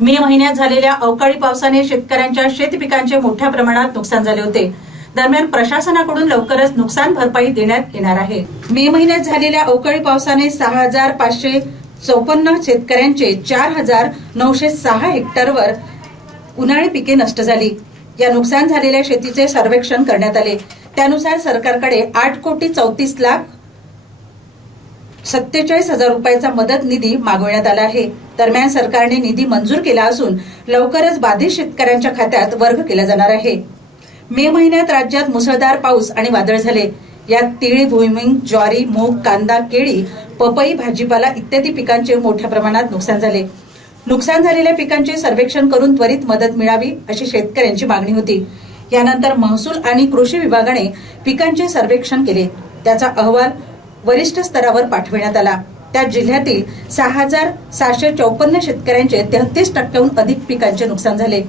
मे महिन्यात झालेल्या अवकाळी पावसाने शेतकऱ्यांच्या शेत पिकांचे मोठ्या प्रमाणात नुकसान झाले होते. दरम्यान प्रशासनाकडून लवकरच नुकसान भरपाई देण्यात येणार आहे. मे महिन्यात झालेल्या अवकाळी पावसाने सहा हजार पाचशे चौपन्न शेतकऱ्यांचे चार हजार नऊशे सहा हेक्टरवर उन्हाळी पिके नष्ट झाली. या नुकसान झालेल्या शेतीचे सर्वेक्षण करण्यात आले. त्यानुसार सरकारकडे आठ कोटी चौतीस लाख सत्तेचाळीस हजार रुपयाचा मदत निधी मागवण्यात आला आहे. दरम्यान सरकारने निधी मंजूर केला असून लवकरच बाधित शेतकऱ्यांच्या खात्यात वर्ग केला जाणार आहे. मे महिन्यात राज्यात मुसळधार पाऊस आणि वादळ झाले. यात तिळी भुईमुंग ज्वारी मूग कांदा केळी पपई भाजीपाला इत्यादी पिकांचे मोठ्या प्रमाणात नुकसान झाले. नुकसान झालेल्या पिकांचे सर्वेक्षण करून त्वरित मदत मिळावी अशी शेतकऱ्यांची मागणी होती. यानंतर महसूल आणि कृषी विभागाने पिकांचे सर्वेक्षण केले. त्याचा अहवाल वरिष्ठ स्तरावर पाठविण्यात आला. त्या जिल्ह्यातील सहा हजार सहाशे चौपन्न शेतकऱ्यांचे तेहतीस टक्क्याहून अधिक पिकांचे नुकसान झाले.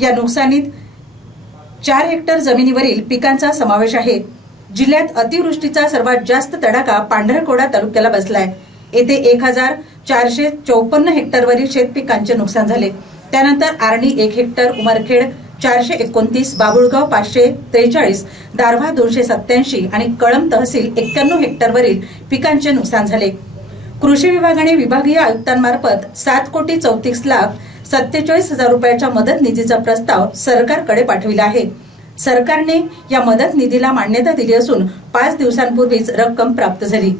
या नुकसानीत चार हेक्टर जमिनीवरील पिकांचा समावेश आहे. जिल्ह्यात अतिवृष्टीचा सर्वात जास्त तडाखा पांढरकोडा तालुक्याला बसलाय. येथे एक हजार चारशे चौपन्न हेक्टरवरील शेतपिकांचे नुकसान झाले. त्यानंतर आर्णी एक हेक्टर उमरखेड चारशे एकोणतीस बाबुळगाव पाचशे त्रेचाळीस दारव्हा दोनशे सत्याऐंशी आणि कळंब तहसील एक्क्याण्णव हेक्टरवरील पिकांचे नुकसान झाले. कृषी विभागाने विभागीय आयुक्तांमार्फत सात कोटी चौतीस लाख सत्तेचाळीस हजार रुपयाच्या मदत निधीचा प्रस्ताव सरकारकडे पाठविला आहे. सरकारने या मदत निधीला मान्यता दिली असून पाच दिवसांपूर्वीच रक्कम प्राप्त झाली.